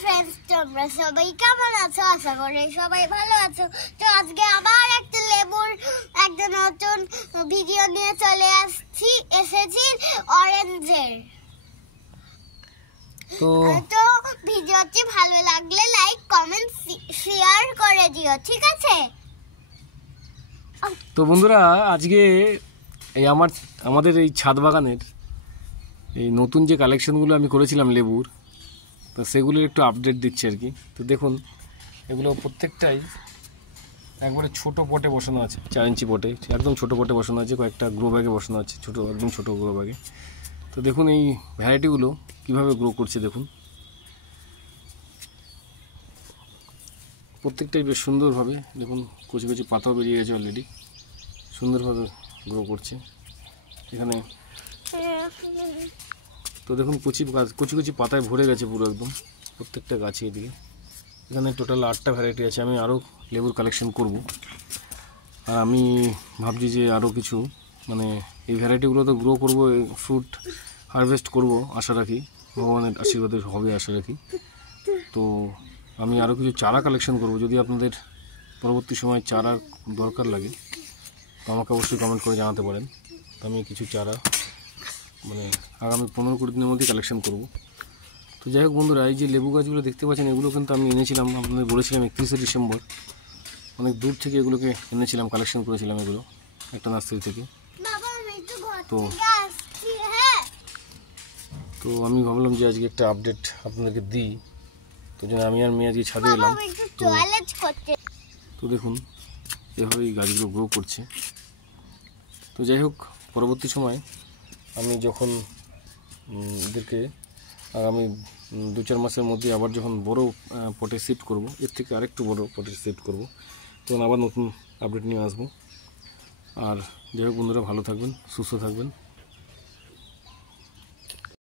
Friends তোমরা সবাই কেমন আছো? আশা করি সবাই ভালো আছো। তো আজকে আবার একটা লেবুর একটা নতুন ভিডিও নিয়ে চলে এসেছি অরেঞ্জের। তো ভিডিওটি ভালো লাগলে লাইক কমেন্ট শেয়ার করে দিও, ঠিক আছে? তো বন্ধুরা, আজকে এই আমাদের এই ছাদ বাগানের এই নতুন যে কালেকশনগুলো আমি করেছিলাম লেবুর, তো সেগুলোর একটু আপডেট দিচ্ছি আর কি। তো দেখুন, এগুলো প্রত্যেকটাই একবারে ছোট পটে বসানো আছে, 4 ইঞ্চি পটে, একদম ছোট পটে বসানো আছে, কয়েকটা গ্রো ব্যাগে বসানো আছে, একদম ছোট গ্রো ব্যাগে। তো দেখুন এই ভ্যারাইটিগুলো কীভাবে গ্রো করছে। দেখুন প্রত্যেকটাই বেশ সুন্দরভাবে, দেখুন কুচি কুচি পাতাও বেরিয়ে গেছে অলরেডি, সুন্দরভাবে গ্রো করছে এখানে। তো দেখুন কুচি কুচি পাতায় ভরে গেছে পুরো একদম প্রত্যেকটা গাছে। এদিকে এখানে টোটাল 8টা ভ্যারাইটি আছে। আমি আরও লেবুর কালেকশন করব, আর আমি ভাবছি যে আরও কিছু মানে এই ভ্যারাইটিগুলো তো গ্রো করব, ফ্রুট হারভেস্ট করব আশা রাখি, ভগবানের আশীর্বাদে হবে আশা রাখি। তো আমি আরও কিছু চারা কালেকশন করব। যদি আপনাদের পরবর্তী সময় চারা দরকার লাগে তো আমাকে অবশ্যই কমেন্ট করে জানাতে পারেন। তো আমি কিছু চারা মানে আগামী 15-20 দিনের মধ্যে কালেকশন করব। তো যাই হোক বন্ধুরা, এই যে লেবু গাছগুলো দেখতে পাচ্ছেন, এগুলো কিন্তু আমি এনেছিলাম, আপনাদের বলেছিলাম 31শে ডিসেম্বর, অনেক দূর থেকে এগুলোকে এনেছিলাম, কালেকশন করেছিলাম এগুলো একটা নার্সারি থেকে। তো আমি ভাবলাম যে আজকে একটা আপডেট আপনাদেরকে দিই, তো জন্য আমি আর মেয়ে আজকে ছাদে এলাম। তো দেখুন এভাবে এই গাছগুলো গ্রো করছে। তো যাই হোক, পরবর্তী সময় আমি যখন এদেরকে আগামী 2-4 মাসের মধ্যে আবার যখন বড় পটে শিফট করব, এর থেকে আরেকটু বড় পটে শিফট করব, তখন আবার নতুন আপডেট নিয়ে আসবো। আর যাই হোক বন্ধুরা, ভালো থাকবেন, সুস্থ থাকবেন।